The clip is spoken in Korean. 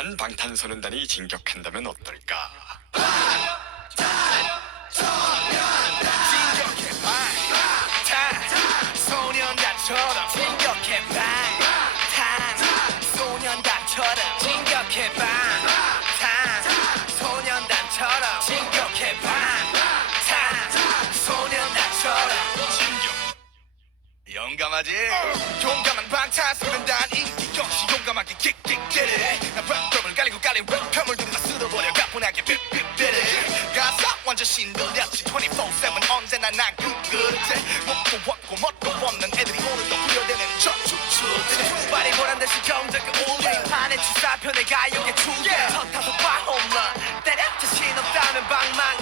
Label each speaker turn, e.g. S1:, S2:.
S1: 하지만 방탄소년단이 진격한다면 어떨까?
S2: 용감하지? 용감한 방탄소년단 인기 역시 용감하게 랩을 갈리 고 갈린 랩편을 들이다 쓸어버려. 가뿐하게 삐삐대래. 가사 완전 신들렸지 24-7 언제나 난 그그릇에. 목도 없고 멋도 없는 애들이 오늘도 후려대는 저 추추. 두발이 보란 듯이 경적이 울린 판에 치사편의 가요계 추계 첫 타석 봐 홈런. 때려 자신 없다면 방망